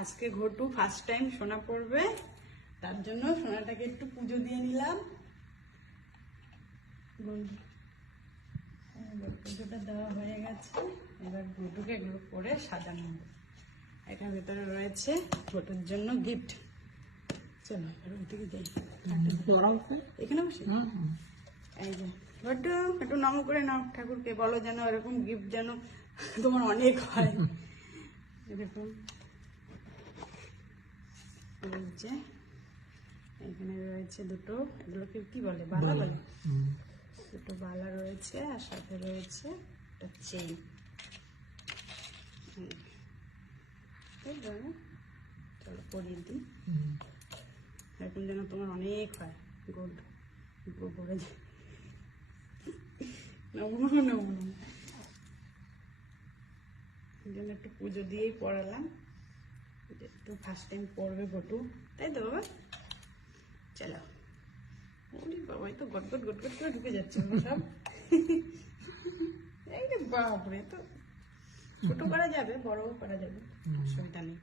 আজকে ঘটু first time সোনা পড়বে, তার জন্য সোনাটাকে একটু পুজো দিয়ে নিলাম। পুজোটা দেওয়া হয়ে গেছে, এবার ঘটুকে এগুলো করে সাজানো হবে। এটার ভিতরে রয়েছে ঘটুর জন্য গিফট। চলো ওইদিকে যাই, এখানে বসে। এই যে ঘটু, একটু নম করে নাও, ঠাকুরকে বলো যেন এরকম গিফট যেন তোমার অনেক হয়। এরকম এখানে রয়েছে দুটো, এগুলোকে কি বলে, বালা বলে, দুটো বালা রয়েছে, আর সাথে রয়েছে একটা চেইন। চলো পরিয়ে দিই, এরকম যেন তোমার অনেক হয়, গোল্ড পরে যায়। এই জন্য একটু পুজো দিয়েই পড়ালাম, একটু ফার্স্ট টাইম পড়বে ঘটু, তাই তো বাবা? চলো। ওরে বাবা, তো গটগট গটগট করে ঢুকে যাচ্ছে সব। এই রে বাপরে, তো ছোট করা যাবে, বড়ও করা যাবে, অসুবিধা নেই।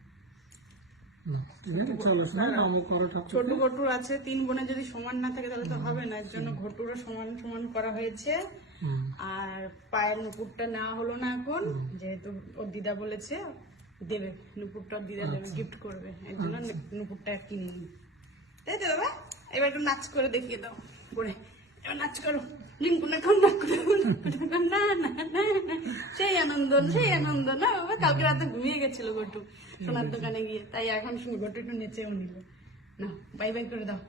ছোট ঘটুর আছে, 3 বোনে যদি সমান না থাকে তাহলে তো হবে না, এর জন্য ঘটুরও সমান সমান করা হয়েছে। আর পায়ের নুপুরটা নেওয়া হলো না এখন, যেহেতু ওর দিদা বলেছে দেবে, নুপুরটা দিদা দেবে, গিফট করবে, এর জন্য নুপুরটা কিনি, তাই তো বাবা? এবার একটু নাচ করে দেখিয়ে দাও পরে, এবার নাচ করো। না না না, সেই আনন্দ, সেই আনন্দ না বাবা। কালকে রাতে ঘুমিয়ে গেছিল ঘটু সোনার দোকানে গিয়ে, তাই এখন ঘটু একটু নেচেও নিল। না, বাই বাই করে দাও,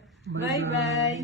বাই বাই।